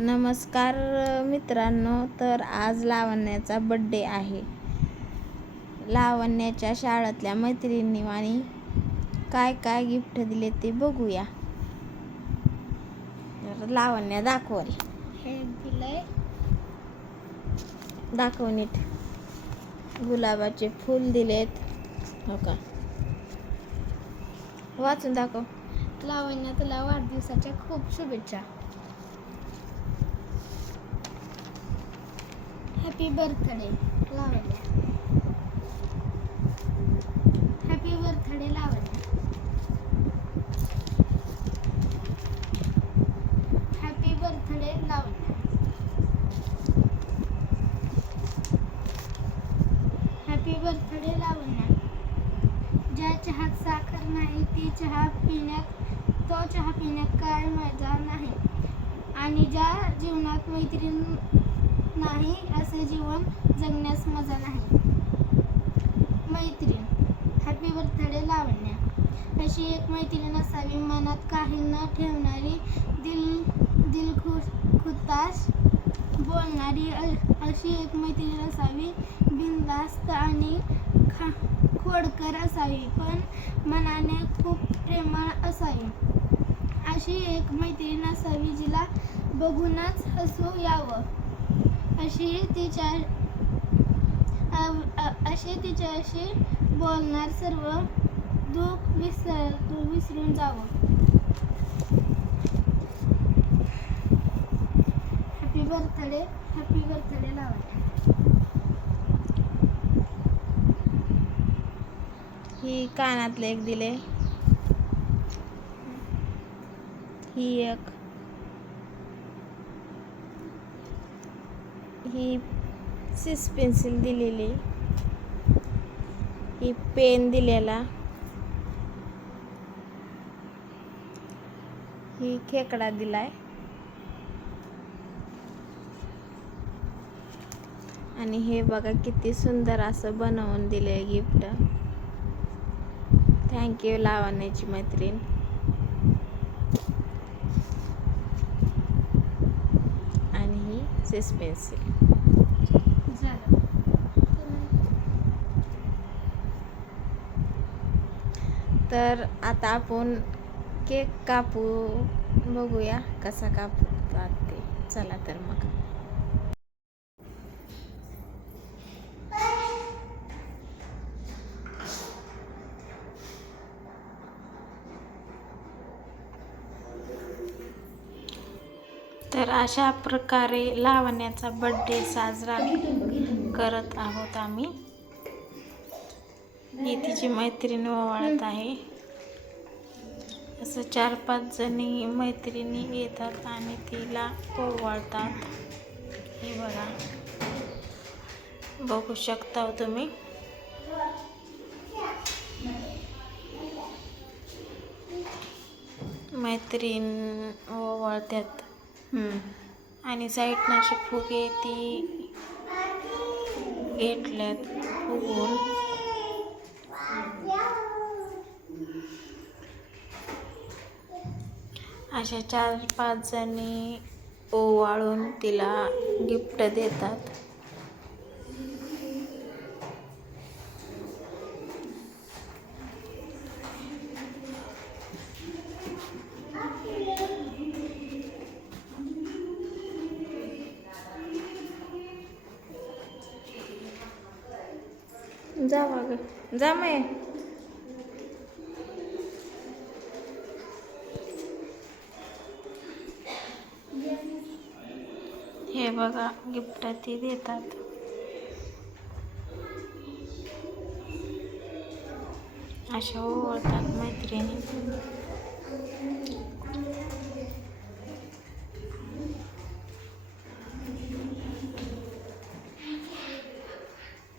नमस्कार मित्रांनो. तर आज लावण्याचा बड्डे आहे. लावण्याच्या शाळेतल्या मैत्रिणी आणि काय काय गिफ्ट दिले ते बघूया. तर लावण्या दाखवल हे दिलंय. दाखव नीट. गुलाबाचे फूल दिलेत. हो का? वाचून दाखव. लावण्या तुला वाढदिवसाच्या खूप शुभेच्छा. Happy birthday Lavanya. Happy birthday Lavanya. Happy birthday Lavanya. Happy birthday Lavanya. ज्या चहात साखर नाही ती चहा पिण्यात तो चहा पिण्यात काय मजा नाही. आणि ज्या जीवनात मैत्रीण नाही असे जीवन जगण्यास मजा नाही. मैत्रीण हॅपी बर्थडे लावण्या. अशी एक मैत्रीण असावी मनात काही न ठेवणारी दिल दिल खुश खुताश बोलणारी अशी एक मैत्रीण असावी बिनधास्त आणि खा खोडकर असावी पण मनाने खूप प्रेमळ असावी. अशी एक मैत्रीण असावी जिला बघूनच हसू यावं. अशी तिच्या असे अशी तिच्याशी बोलणार सर्व दुःख विसर विसरून जावं. हॅपी बर्थडे हॅपी बर्थडे लावा. ही कानातले एक दिले. ही एक. ही सिस पेन्सिल दिलेली. ही पेन दिलेला. ही खेकडा दिलाय. आणि हे बघा किती सुंदर असं बनवून दिले गिफ्ट थँक्यू लावण्याची मैत्रीण आणि ही सिस पेन्सिल तर आता आपण केक कापू बघूया कसा कापतात ते. चला तर मग. तर अशा प्रकारे लावण्याचा बड्डे साजरा करत आहोत आम्ही. ही तिची मैत्रीण ओवाळत आहे. असं चार पाच जणी मैत्रिणी येतात आणि तिला ओवाळतात. हे बघा. बघू शकता हो तुम्ही. मैत्रीण ओवाळतात आणि साईडनं असे फुगे ती घेतल्यात फुगून. अशा चार पाच जणी ओवाळून तिला गिफ्ट देतात. जा माग. जा मै हे बघा गिफ्ट ती देतात. अशा ओळतात मैत्रिणी.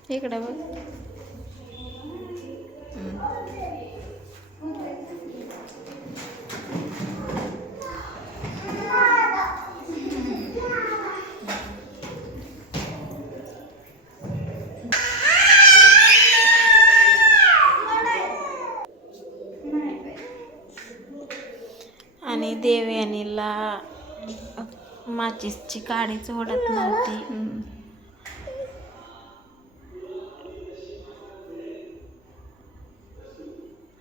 इकडे बघ. आणि देवयानीला माचीसची काडीच ओढत नव्हती.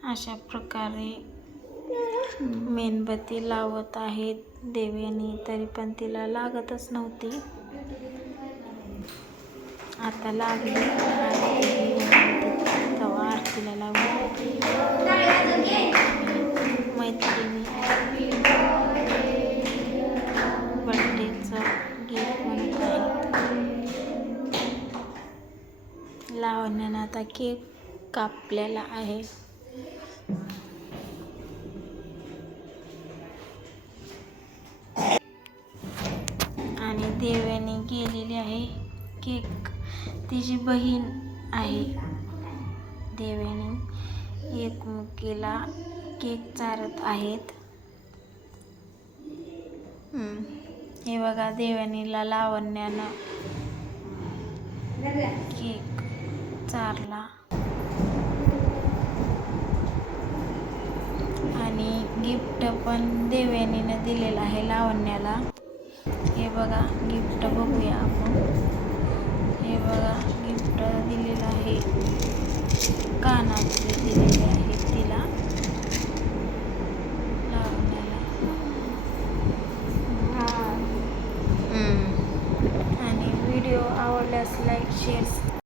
अशा प्रकारे मेणबत्ती लावत आहेत. देवयानी तरी पण तिला लागतच नव्हती. आता लागली. लावण्यानं आता केक कापलेला आहे. आणि देव्याने गेलेली आहे केक. तिची बहीण आहे. देव्याने एकमेकीला केक चारत आहेत. हे बघा देव्यानीला लावण्यानं केक चारला. आणि गिफ्ट पण देव्यानीनं दिलेलं आहे लावण्याला. हे बघा गिफ्ट बघूया आपण. हे बघा गिफ्ट दिलेलं आहे कानातले दिले